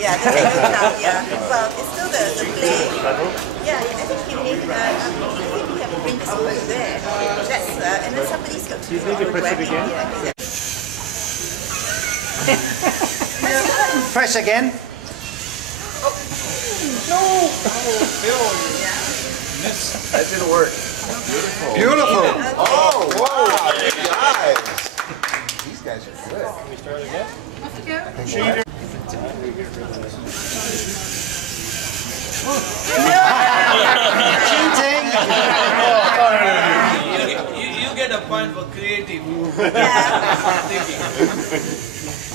Yeah, the techno stuff, yeah. Well, it's still the play. Yeah, I think you need, I think we have to bring this over there. That's, and then somebody's got to you need to press it again? Press again. Oh. No! Phil! That didn't work. Beautiful. Beautiful. Oh, wow. Guys. These guys are good. Can we start again? Cheater. Cheating. You get a point for creative thinking.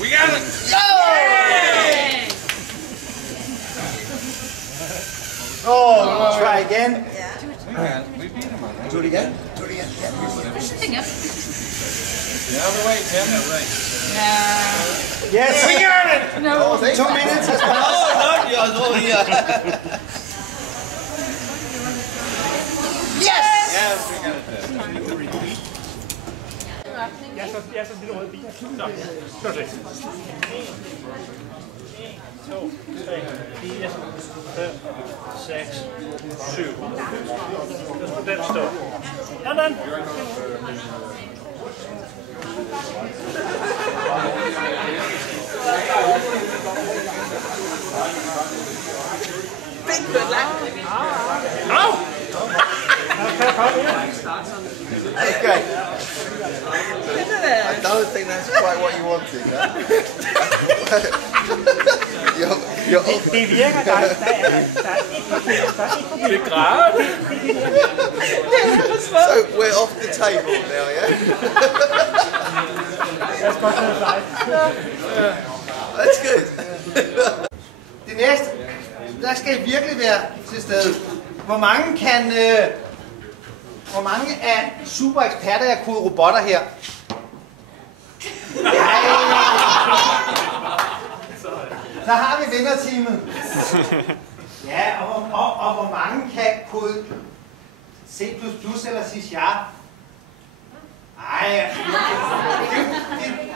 We got it. Yay! Oh, try again. Yeah. We beat him on that. Do it again. Do it again. Yep. The other way, Tim. Yes. We got it. No. Oh, 2 minutes has passed. Oh, not yours. Oh, yeah. Yes. Yes, we got it there. Jeg er så lille rød bil. Så, skal du se. 1, 2, 3, 4, 5, 6, 7. Så skal den stå. Sådan. Au! Okay. I don't think that's quite what you wanted. Det virker, der er et problem. Det er gravet. So we're off the table now, yeah? That's good. Det næste, der skal I virkelig være til stede. Hvor mange er super eksperter i at kode robotter her? Så har vi vinderteamet. Ja, og hvor mange kan kode C++ eller C#? Ej,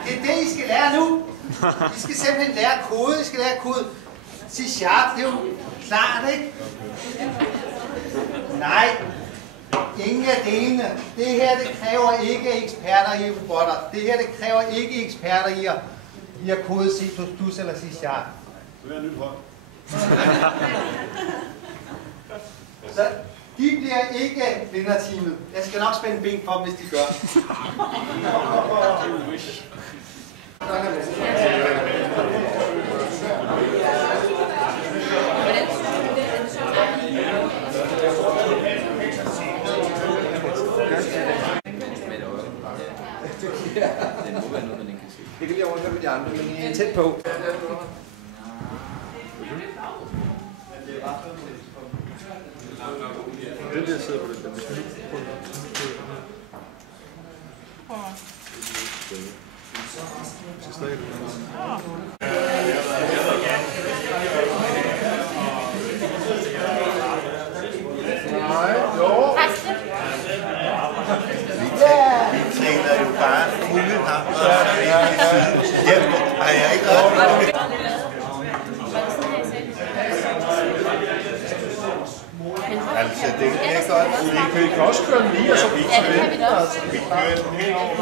det er det, I skal lære nu. I skal simpelthen lære kode. I skal lære kode C#. Det er jo klart, ikke? Nej, ingen af delene. Det her, det kræver ikke eksperter i robotter. Det her, det kræver ikke eksperter i at kode C++ eller C#. Det er nyt hold. Så de bliver ikke vinderteamet. Jeg skal nok spænde ben for dem, hvis de gør. Det kan lige overføre med de andre, men I er tæt på. Den der sidder på den der. Træner jo bare fulde hammer. Jeg ikke ret. Altså, det er godt. Vi kan også køre den lige, og så vi Vi kører den herover.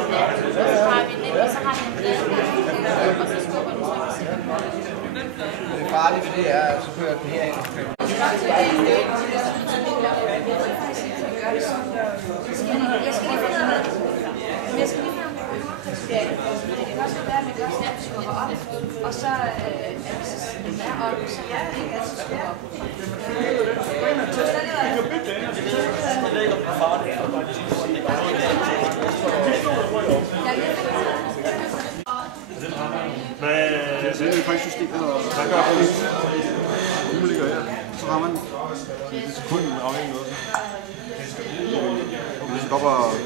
Så har vi det, og så har vi en plade, og så skubber du så. Det farlige ved det er, at så kører den herind. Og så er vi så deroppe, så er det ikke altid skubber op. Det er faktisk systemet, og der gør det umuligt her. Så har man sekunden afhængig noget.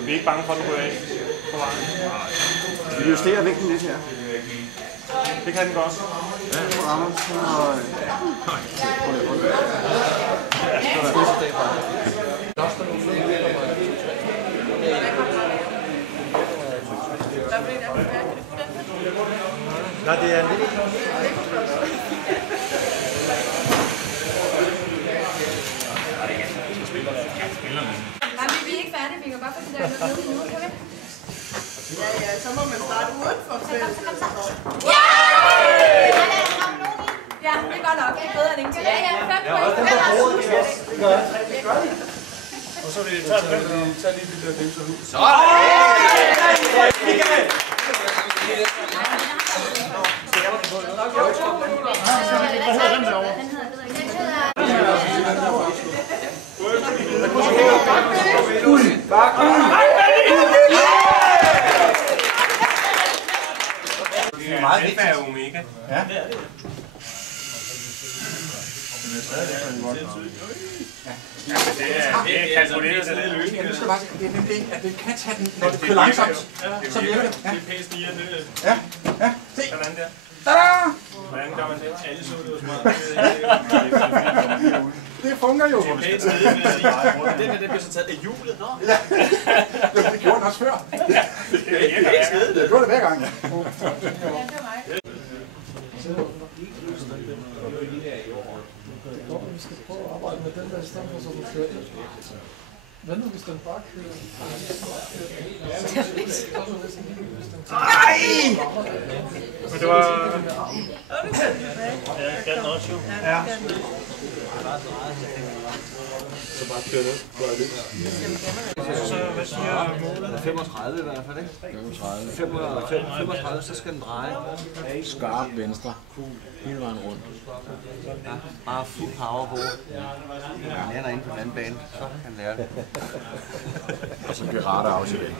Vi er ikke bange for, at den ryger af på vejen. Vi justerer vægten lidt her. Det kan den godt. Ja, så rammer den. Nej, det er en lille. Ja, så må man starte udenfor feltet. Ja, det er godt nok. Det er bedre end ingen. Ja, Og så vil jeg tage lige det der dimser ud. Så! Det er meget vigtigt. Alfa og omega. Ja. Det er kalkuleret til det løsning. Det er nemlig, at den kan tage den, når det kører langsomt. Så virker det. Det er pæst i det. Ja, ja. Se. Sådan der. Tada! Hvordan gør man det? Alle så det Det fungerer jo. Den her, den bliver så taget af hjulet. Ja, det gjorde den også før. Det gjorde det hver gang, ja. Vi skal prøve at arbejde med den der i stedet for, så du kører ind. Hvad nu, hvis den bare kører? Nej! Men det var... Ja, kan også jo. Ja. Så bare køre ned. Så hvad siger målet? 35 i hvert fald, ikke? 35, så skal den dreje. Skarp venstre. Hele vejen rundt. Ja, bare fuld power på. Han lander inde på den anden bane, så kan han lære det. Og så bliver rette af til det.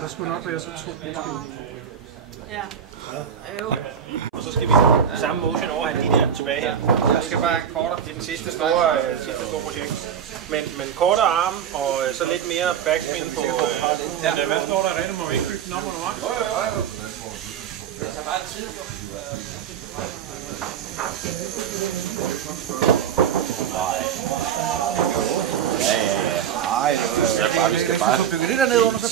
Så skulle nok være så to. Ja. Og så skal vi samme motion over have de der tilbage her. Jeg skal bare kortere. Det er den sidste store projekt. Men kortere arm og så lidt mere backspin på... Hvad står der derinde? Må vi ikke bygge den op undervejs? Nej, vi skal bare bygge det dernede under, så